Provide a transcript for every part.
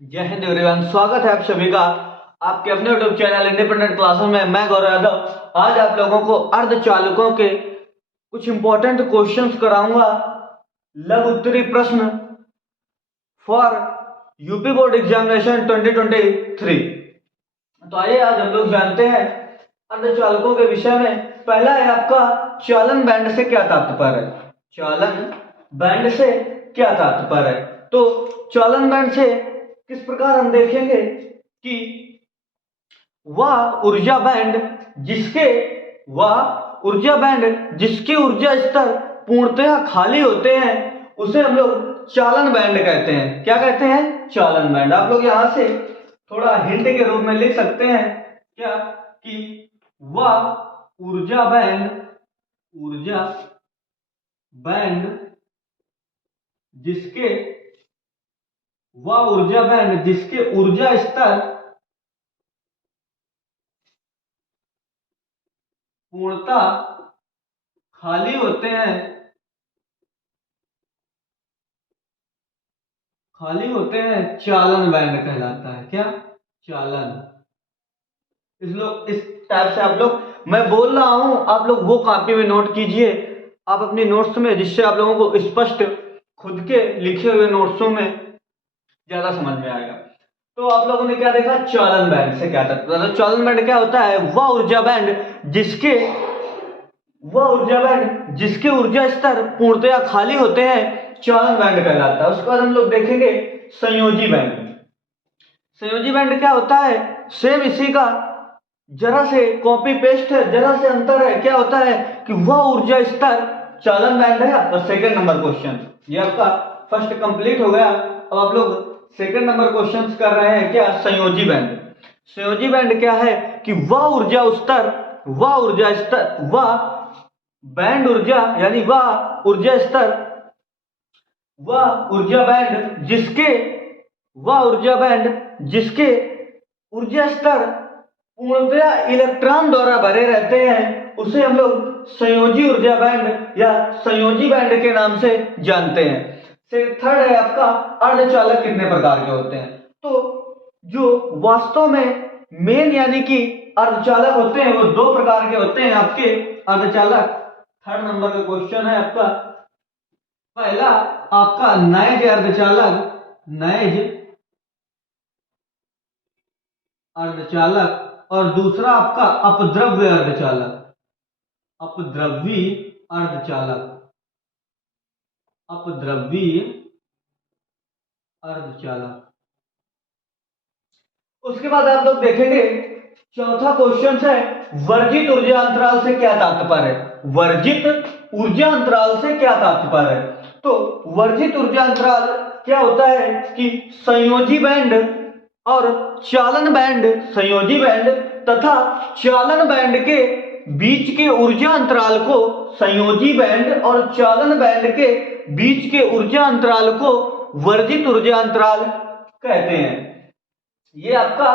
जय हिंद एवरीवन, स्वागत है आप सभी का आपके अपने यूट्यूब चैनल इंडिपेंडेंट क्लासेस में। मैं गौरव यादव आज आप लोगों को अर्धचालकों के कुछ इंपॉर्टेंट क्वेश्चंस कराऊंगा। लघु उत्तरी प्रश्न फॉर यूपी बोर्ड एग्जामिनेशन 2023। तो आइए आज हम लोग जानते हैं अर्धचालकों के विषय में। पहला है आपका चालन बैंड से क्या तात्पर्य है। चालन बैंड से क्या तात्पर्य है? तो चालन बैंड से किस प्रकार हम देखेंगे कि वह ऊर्जा बैंड जिसके ऊर्जा स्तर पूर्णतः खाली होते हैं उसे हम लोग चालन बैंड कहते हैं। क्या कहते हैं? चालन बैंड। आप लोग यहां से थोड़ा हिंट के रूप में लिख सकते हैं क्या कि वह ऊर्जा बैंड जिसके ऊर्जा स्तर पूर्णतः खाली होते हैं चालन बैंड कहलाता है। क्या? चालन। इस टाइप से आप लोग, मैं बोल रहा हूं, आप लोग वो कॉपी में नोट कीजिए आप अपनी नोट्स में, जिससे आप लोगों को स्पष्ट खुद के लिखे हुए नोट्सों में ज्यादा समझ में आएगा। तो आप लोगों ने क्या देखा? चालन बैंड से क्या तात्पर्य। तो चालन बैंड क्या होता है? वह ऊर्जा बैंड जिसके ऊर्जा स्तर पूर्णतया खाली होते हैं चालन बैंड कहलाता है। उसके बाद हम लोग देखेंगे संयोजी बैंड। संयोजी बैंड क्या होता है? सेम इसी का जरा से कॉपी पेस्ट है, जरा से अंतर है। क्या होता है कि वह ऊर्जा स्तर चालन बैंड है आपका सेकंड नंबर क्वेश्चन। ये आपका फर्स्ट कंप्लीट हो गया। अब आप लोग सेकंड नंबर क्वेश्चन कर रहे हैं क्या? संयोजी बैंड। संयोजी बैंड क्या है कि वह ऊर्जा बैंड जिसके ऊर्जा स्तर पूर्णतया इलेक्ट्रॉन द्वारा भरे रहते हैं उसे हम लोग संयोजी ऊर्जा बैंड या संयोजी बैंड के नाम से जानते हैं। थर्ड है आपका अर्धचालक कितने प्रकार के होते हैं। तो जो वास्तव में मेन यानी कि अर्धचालक होते हैं वो दो प्रकार के होते हैं आपके अर्धचालक। थर्ड नंबर का क्वेश्चन है आपका। पहला आपका नैज अर्धचालक और दूसरा आपका अपद्रव्य अर्धचालक। उसके बाद आप लोग देखेंगे चौथा क्वेश्चन है वर्जित ऊर्जा अंतराल से क्या तात्पर्य है। वर्जित ऊर्जा अंतराल से क्या तात्पर्य है? तो वर्जित ऊर्जा अंतराल क्या होता है कि संयोजी बैंड तथा चालन बैंड के बीच के ऊर्जा अंतराल को संयोजी बैंड और चालन बैंड के बीच के ऊर्जा अंतराल को वर्जित ऊर्जा अंतराल कहते हैं। ये आपका।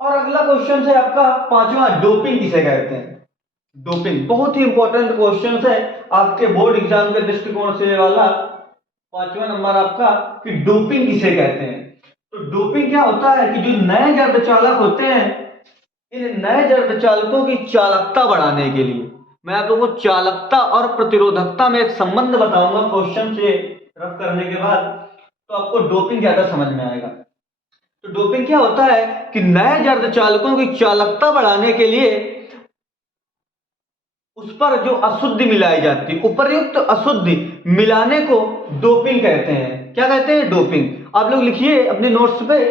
और अगला क्वेश्चन है आपका पांचवा, डोपिंग किसे कहते हैं। डोपिंग बहुत ही इंपॉर्टेंट क्वेश्चन है आपके बोर्ड एग्जाम के दृष्टिकोण से वाला पांचवा नंबर आपका कि डोपिंग किसे कहते हैं। तो डोपिंग क्या होता है कि जो नए अर्धचालक होते हैं, इन नए अर्धचालकों की चालकता बढ़ाने के लिए मैं आप लोगों को चालकता और प्रतिरोधकता में एक संबंध बताऊंगा क्वेश्चन से रफ करने के बाद, तो आपको डोपिंग ज्यादा समझ में आएगा। तो डोपिंग क्या होता है कि नए अर्धचालकों की चालकता बढ़ाने के लिए उस पर जो अशुद्धि मिलाई जाती है, उपर्युक्त अशुद्धि मिलाने को डोपिंग कहते हैं। क्या कहते हैं? डोपिंग। आप लोग लिखिए अपने नोट्स पे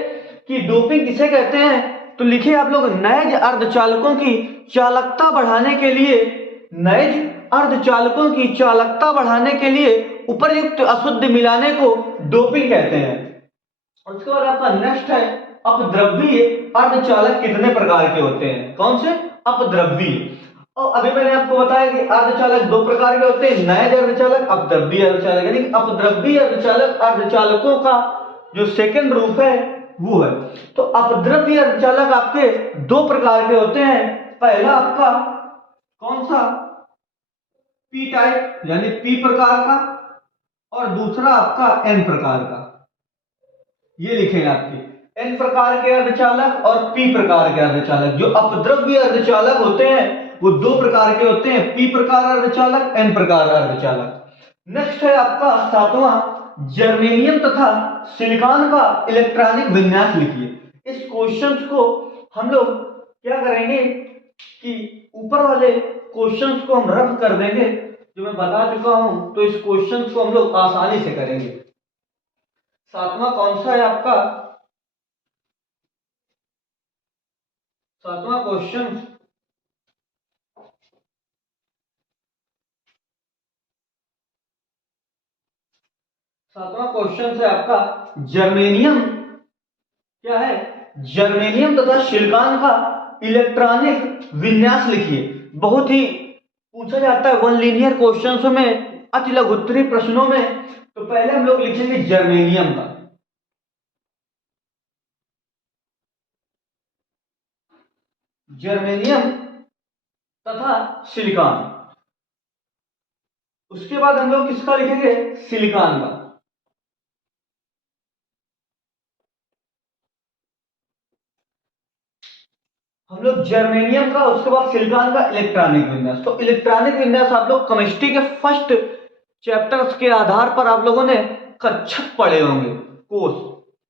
कि डोपिंग किसे कहते हैं। तो लिखिए आप लोग नए अर्धचालकों की चालकता बढ़ाने के लिए उपर्युक्त अशुद्धि मिलाने को डोपिंग कहते हैं। उसके बाद आपका नेक्स्ट है अपद्रव्यीय अर्धचालक कितने प्रकार के होते हैं। कौन से? अपद्रव्यीय। और अभी मैंने आपको बताया कि अर्धचालक दो प्रकार के होते हैं, नए अर्धचालक, अपद्रव्यीय अर्धचालक। यानी अपद्रव्यीय अर्धचालक अर्धचालकों का जो सेकंड रूप है वो है। तो अपद्रव्यीय अर्धचालक आपके दो प्रकार के होते हैं। पहला आपका कौन सा? पी टाइप यानी पी प्रकार का, और दूसरा आपका एन प्रकार का। ये लिखे हैं आपके एन प्रकार के अर्धचालक और पी प्रकार के अर्धचालक। जो अपद्रव्य अर्धचालक होते हैं वो दो प्रकार के होते हैं, पी प्रकार अर्धचालक, एन प्रकार अर्धचालक। नेक्स्ट है आपका सातवां, जर्मेनियम तथा सिलिकॉन का इलेक्ट्रॉनिक विन्यास लिखिए। इस क्वेश्चंस को हम लोग क्या करेंगे कि ऊपर वाले क्वेश्चंस को हम रफ कर देंगे जो मैं बता चुका हूं, तो इस क्वेश्चंस को हम लोग आसानी से करेंगे। सातवां कौन सा है आपका? सातवां क्वेश्चन है आपका जर्मेनियम, क्या है? जर्मेनियम तथा सिलिकॉन का इलेक्ट्रॉनिक विन्यास लिखिए। बहुत ही पूछा जाता है वन लीनियर क्वेश्चंस में, अति लघुत्तरी प्रश्नों में। तो पहले हम लोग लिखेंगे जर्मेनियम का। जर्मेनियम तथा सिलिकॉन। उसके बाद हम लोग किसका लिखेंगे? सिलिकॉन का। हम लोग जर्मेनियम का, उसके बाद सिलिकॉन का इलेक्ट्रॉनिक विन्यास। तो इलेक्ट्रॉनिक विन्यास आप लोग केमिस्ट्री के फर्स्ट चैप्टर्स के आधार पर आप लोगों ने कक्षक पढ़े होंगे, कोष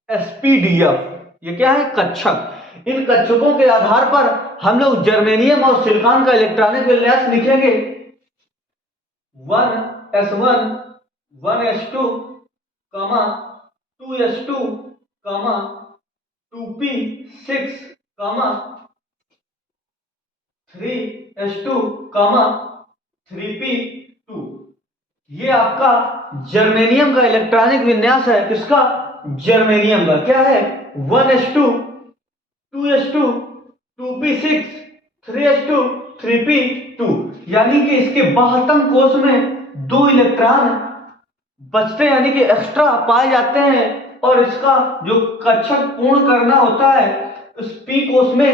एसपीडीएफ। ये क्या है? कक्षक। इन कक्षकों के आधार पर हम लोग जर्मेनियम और सिलिकॉन का इलेक्ट्रॉनिक विन्यास लिखेंगे। 1s1 1s2 2s2 2p6 3s2 3p2। ये आपका जर्मेनियम का इलेक्ट्रॉनिक विन्यास है। किसका? जर्मेनियम का। क्या है? 1s2 2s2 2p6 3s2 3p2। यानी कि इसके बाह्यतम कोष में 2 इलेक्ट्रॉन बचते, यानी कि एक्स्ट्रा पाए जाते हैं, और इसका जो कक्षक पूर्ण करना होता है उस पी कोष में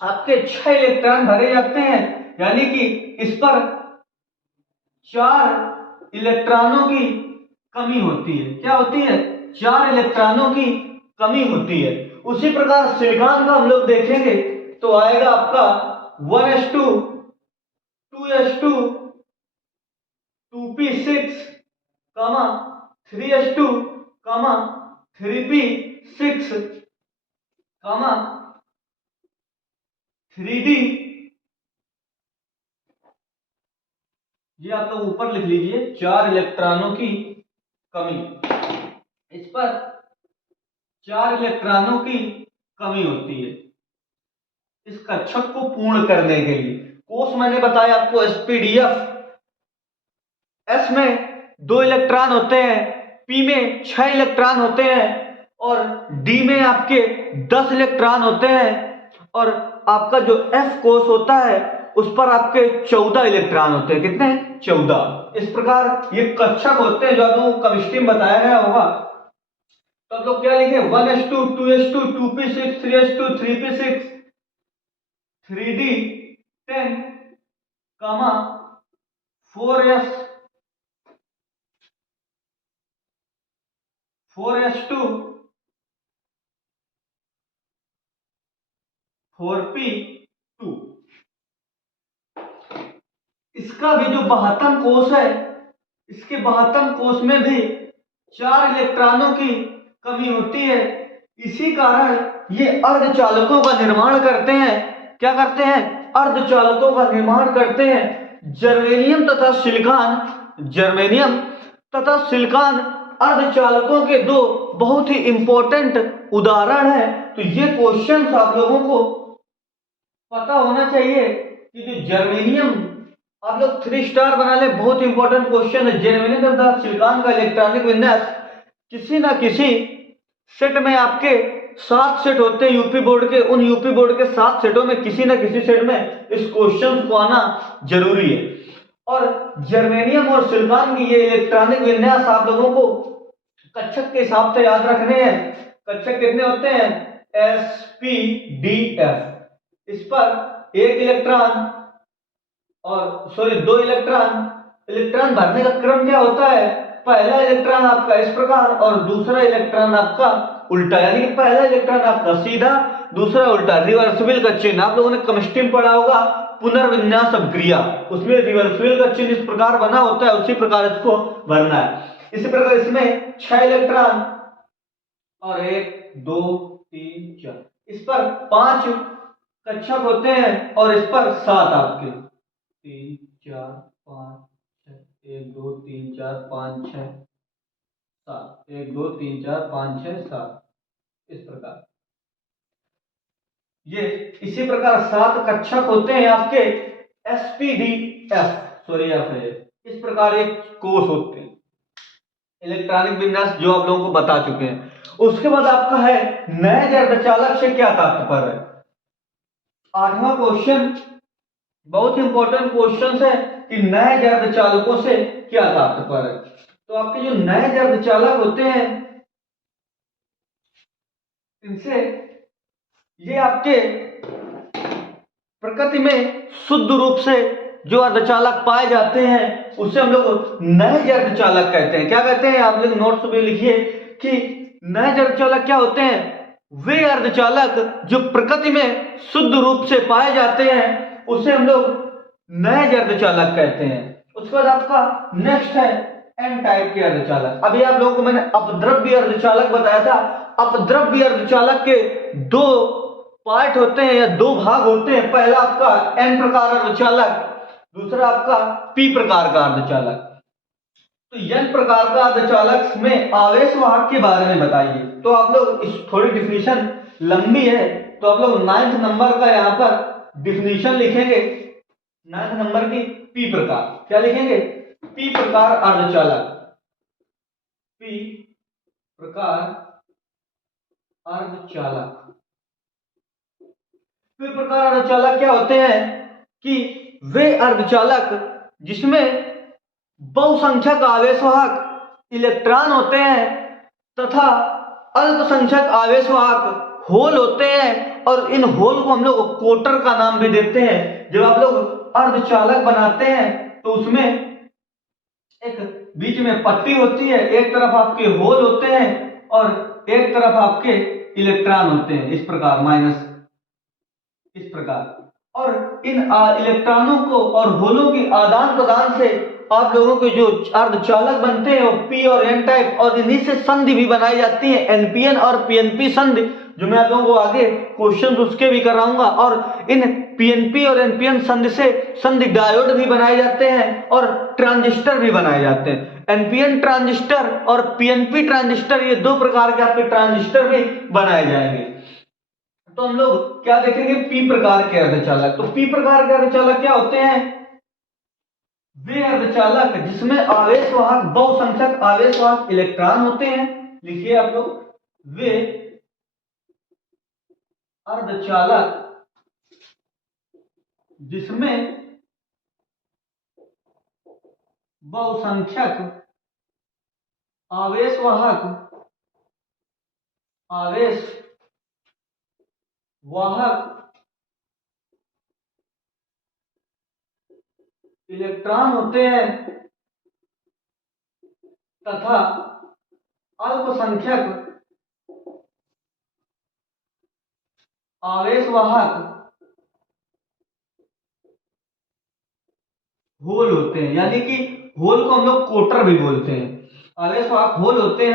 आपके 6 इलेक्ट्रॉन भरे जाते हैं। यानी कि इस पर 4 इलेक्ट्रॉनों की कमी होती है। क्या होती है? 4 इलेक्ट्रॉनों की कमी होती है। उसी प्रकार सिलिकॉन का हम लोग देखेंगे तो आएगा आपका 1s2 2s2 2p6 3s2 3p6 3d। ये आप लोग ऊपर लिख लीजिए, 4 इलेक्ट्रॉनों की कमी। इस पर 4 इलेक्ट्रॉनों की कमी होती है इस कक्षक को पूर्ण करने के लिए। कोष मैंने बताया आपको एसपीडीएफ। एस में 2 इलेक्ट्रॉन होते हैं, पी में 6 इलेक्ट्रॉन होते हैं, और डी में आपके 10 इलेक्ट्रॉन होते हैं, और आपका जो एफ कोष होता है उस पर आपके 14 इलेक्ट्रॉन होते हैं। कितने? 14। इस प्रकार ये कक्षक होते हैं जो आप लोगों को केमिस्ट्री में बताया गया होगा। तो आप लोग क्या लिखे? 1s2 2s2 2p6 3s2 3p6 3d10 4s2 4p2। इसका भी जो बाह्यतम कोष है, इसके बाह्यतम कोष में भी 4 इलेक्ट्रॉनों की कमी होती है। इसी कारण ये अर्धचालकों का निर्माण करते हैं। क्या करते हैं? अर्धचालकों का निर्माण करते हैं। जर्मेनियम तथा सिलिकॉन अर्धचालकों के 2 बहुत ही इंपॉर्टेंट उदाहरण हैं। तो ये क्वेश्चन आप लोगों को पता होना चाहिए कि जो जर्मेनियम, आप लोग 3 स्टार बना ले, बहुत इंपॉर्टेंट क्वेश्चन है। जर्मेनियम तथा सिलिकॉन का इलेक्ट्रॉनिक विन्यास किसी ना किसी सेट में आपके 7 सेट होते हैं यूपी बोर्ड के। उन यूपी बोर्ड के 7 सेटों में किसी ना किसी सेट में इस क्वेश्चन को आना जरूरी है। और जर्मेनियम और सिलिकॉन की ये इलेक्ट्रॉनिक विन्यास आप लोगों को कक्षक के हिसाब से याद रखने हैं। कक्षक कितने होते हैं? एसपीडीएफ। इस पर 1 इलेक्ट्रॉन और 2 इलेक्ट्रॉन भरने का क्रम क्या होता है? पहला इलेक्ट्रॉन आपका इस प्रकार और दूसरा इलेक्ट्रॉन आपका उल्टा, यानी कि पहला इलेक्ट्रॉन आपका सीधा, दूसरा उल्टा, रिवर्सिबल का चिन्ह। आप लोगों ने केमिस्ट्री में पढ़ा होगा पुनर्विन्यास अभिक्रिया, उसमें रिवर्सिबल का चिन्ह इस प्रकार बना होता है, उसी प्रकार इसको भरना है। इसी प्रकार इसमें 6 इलेक्ट्रॉन और 1 2 3 4, इस पर 5 कक्षक होते हैं और इस पर 7 आपके 3 4 5 6 1 2 3 4 5 6 7 1 2 3 4 5 6 7, इस प्रकार ये इसी प्रकार 7 कक्षक होते हैं आपके SPDF, सॉरी एफ है, इस प्रकार ये कोष होते हैं इलेक्ट्रॉनिक विन्यास जो आप लोगों को बता चुके हैं। उसके बाद आपका है नए अर्धचालक से क्या तात्पर्य है। 8वां क्वेश्चन बहुत इंपॉर्टेंट क्वेश्चन है कि नए अर्धचालकों से क्या तात्पर्य है। तो आपके जो नए अर्धचालक होते हैं इनसे ये आपके प्रकृति में शुद्ध रूप से जो अर्धचालक पाए जाते हैं उसे हम लोग नए अर्धचालक कहते हैं। क्या कहते हैं, आप लोग नोट्स में लिखिए कि नए अर्धचालक क्या होते हैं, वे अर्धचालक जो प्रकृति में शुद्ध रूप से पाए जाते हैं उसे हम लोग नए अर्धचालक कहते हैं। उसके बाद आपका नेक्स्ट है एन टाइप के अर्धचालक। अभी आप लोगों को मैंने अपद्रव्य अर्धचालक बताया था। अपद्रव्य अर्धचालक के 2 पार्ट होते हैं या 2 भाग होते हैं। पहला आपका एन प्रकार अर्धचालक, दूसरा आपका पी प्रकार का अर्धचालक। तो एन प्रकार का अर्धचालक में आवेश वाहक के बारे में बताइए। तो आप लोग इस थोड़ी डिफिनीशन लंबी है तो आप लोग 9th नंबर का यहाँ पर डिफिनीशन लिखेंगे। 9th नंबर की पी प्रकार, क्या लिखेंगे, पी प्रकार अर्धचालक, पी प्रकार अर्धचालक। पी प्रकार अर्धचालक क्या होते हैं कि वे अर्धचालक जिसमें बहुसंख्यक आवेशवाहक इलेक्ट्रॉन होते हैं तथा अल्पसंख्यक आवेशवाहक होल होते हैं, और इन होल को हम लोग कोटर का नाम भी देते हैं। जब आप लोग अर्धचालक बनाते हैं तो उसमें एक बीच में पट्टी होती है, एक तरफ आपके होल होते हैं और एक तरफ आपके इलेक्ट्रॉन होते हैं, इस प्रकार माइनस, इस प्रकार। और इन इलेक्ट्रॉनों को और होलों की आदान प्रदान से आप लोगों के जो अर्धचालक बनते हैं वो पी और एन टाइप, और इन्हीं से संधि भी बनाई जाती है, एनपीएन और पीएनपी संधि, जो मैं आप लोगों को आगे क्वेश्चन उसके भी कराऊंगा। और इन पीएनपी और एनपीएन संधि से संधि डायोड भी बनाए जाते हैं और ट्रांजिस्टर भी बनाए जाते हैं। एनपीएन ट्रांजिस्टर और पीएनपी ट्रांजिस्टर, ये 2 प्रकार के आपके ट्रांजिस्टर भी बनाए जाएंगे। तो हम लोग क्या देखेंगे, पी प्रकार के अर्धचालक। तो पी प्रकार के अर्धचालक क्या होते हैं, वे अर्धचालक जिसमें आवेशवाहक बहुसंख्यक आवेशवाहक इलेक्ट्रॉन होते हैं। लिखिए आप लोग, वे अर्धचालक जिसमें बहुसंख्यक आवेशवाहक इलेक्ट्रॉन होते हैं तथा अल्पसंख्यक आवेशवाहक होल होते हैं, यानी कि होल को हम लोग कोटर भी बोलते हैं। आवेशवाहक होल होते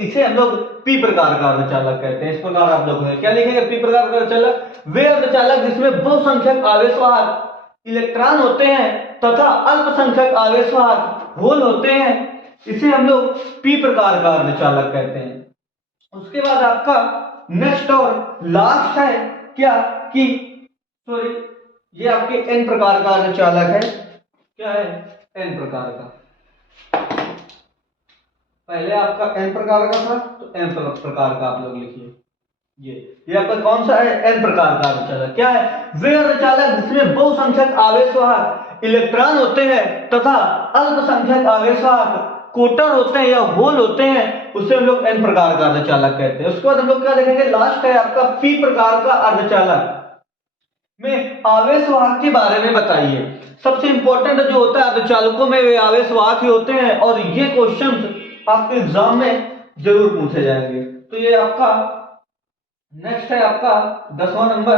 इसे हम लोग पी प्रकार का अर्धचालक कहते हैं। इस प्रकार आप लोग क्या लिखेंगे, पी प्रकार का अर्धचालक, वे अर्धचालक जिसमें बहुसंख्यक आवेशवाहक इलेक्ट्रॉन होते हैं तथा अल्पसंख्यक आवेशवाहक होल होते हैं, इसे हम लोग पी प्रकार का अर्धचालक कहते हैं। उसके बाद आपका नेक्स्ट और लास्ट है क्या कि सॉरी, ये आपके एन प्रकार का अर्धचालक है। क्या है, एन प्रकार का। पहले आपका एन प्रकार का था तो एन प्रकार का आप लोग लिखिए। ये आपका कौन सा है, एन प्रकार का अर्धचालक। क्या है, वे अर्धचालक जिसमें बहुसंख्यक आवेशवाहक इलेक्ट्रॉन होते हैं तथा अल्पसंख्यक आवेशवाहक कोटर होते हैं या होल होते हैं, उसे हम लोग एन प्रकार का अर्धचालक कहते हैं। उसके बाद हम लोग क्या देखेंगे, लास्ट है आपका पी प्रकार का अर्धचालक। में आवेश वाहक के बारे में बताइए। सबसे इंपॉर्टेंट जो होता है अर्धचालकों में वे आवेश वाहक ही होते हैं और ये क्वेश्चन आपके एग्जाम में जरूर पूछे जाएंगे। तो ये आपका नेक्स्ट है आपका 10वां नंबर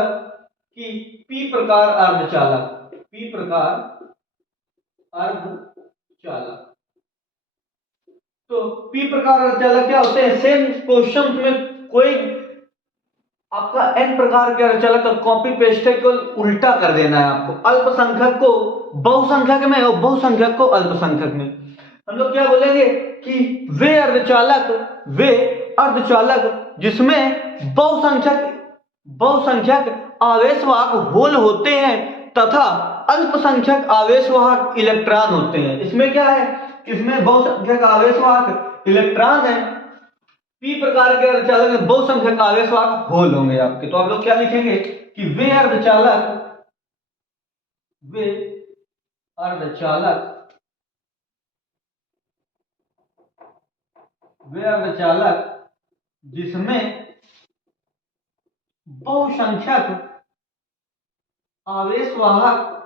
कि पी प्रकार अर्धचालक। पी प्रकार अर्धचालक। तो पी प्रकार अर्धचालक क्या होते हैं? सेम क्वेश्चन में कोई आपका एन प्रकार के अर्धचालक का कॉपी पेस्ट है, को उल्टा कर देना है आपको। अल्पसंख्यक को बहुसंख्यक में और बहुसंख्यक को अल्पसंख्यक में। हम लोग क्या बोलेंगे कि वे अर्धचालक जिसमें बहुसंख्यक आवेशवाहक होल होते हैं तथा अल्पसंख्यक आवेशवाहक इलेक्ट्रॉन होते हैं। इसमें क्या है? इसमें बहुसंख्यक आवेशवाहक इलेक्ट्रॉन है। पी प्रकार के अर्धचालक में बहुसंख्यक आवेशवाहक होल होंगे आपके। तो आप लोग क्या लिखेंगे कि वे अर्धचालक जिसमें बहुसंख्यक आवेशवाहक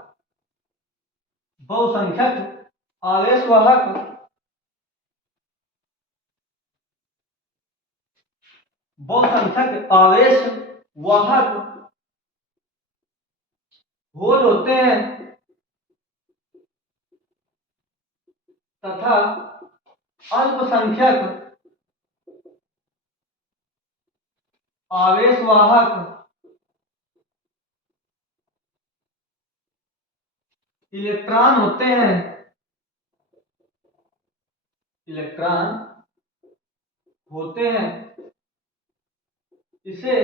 होल होते हैं तथा अल्पसंख्यक आवेशवाहक इलेक्ट्रॉन होते हैं। इसे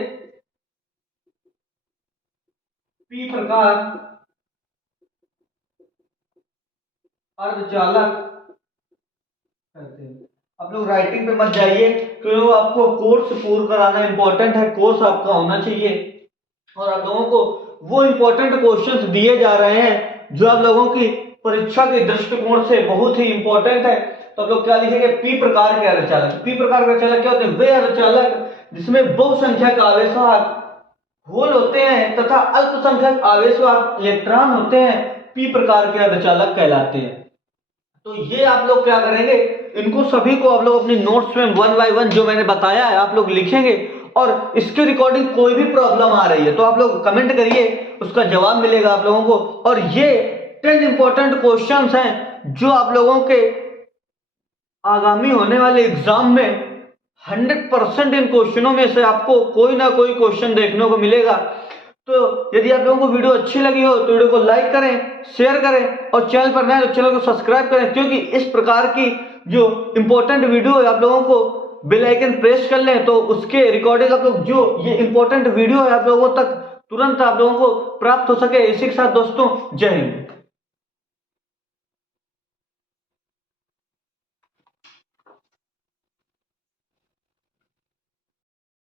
पी प्रकार अर्धचालक कहते हैं। आप लोग राइटिंग पे मत जाइए क्योंकि आपको कोर्स पूर्ण कराना इंपॉर्टेंट है। कोर्स आपका होना चाहिए और आप लोगों को वो इंपॉर्टेंट क्वेश्चंस दिए जा रहे हैं जो आप लोगों की परीक्षा के दृष्टिकोण से बहुत ही इंपॉर्टेंट है। तो आप लोग क्या लिखेंगे? पी प्रकार के अर्धचालक। पी प्रकार के अर्धचालक क्या होते हैं? वे अर्धचालक जिसमें बहुसंख्यक आवेशवाहक होल होते हैं तथा अल्पसंख्यक आवेशवाहक इलेक्ट्रॉन होते हैं, पी प्रकार के अर्धचालक कहलाते हैं। तो ये आप लोग क्या करेंगे? इनको सभी को आप लोग अपनी नोट्स में 1 बाय 1 जो मैंने बताया है आप लोग लिखेंगे और इसके रिकॉर्डिंग कोई भी प्रॉब्लम आ रही है तो आप लोग कमेंट करिए, उसका जवाब मिलेगा आप लोगों को। और ये 10 इंपॉर्टेंट क्वेश्चंस हैं जो आप लोगों के आगामी होने वाले एग्जाम में 100% इन क्वेश्चनों में से आपको कोई ना कोई क्वेश्चन देखने को मिलेगा। तो यदि आप लोगों को वीडियो अच्छी लगी हो तो वीडियो को लाइक करें, शेयर करें और चैनल पर नए हैं तो चैनल को सब्सक्राइब करें, क्योंकि इस प्रकार की जो इंपॉर्टेंट वीडियो है आप लोगों को बेल आइकन प्रेस कर लें तो उसके रिकॉर्डिंग आप लोग जो ये इंपॉर्टेंट वीडियो है आप लोगों तक तुरंत आप लोगों को प्राप्त हो सके। इसी के साथ दोस्तों जय हिंद।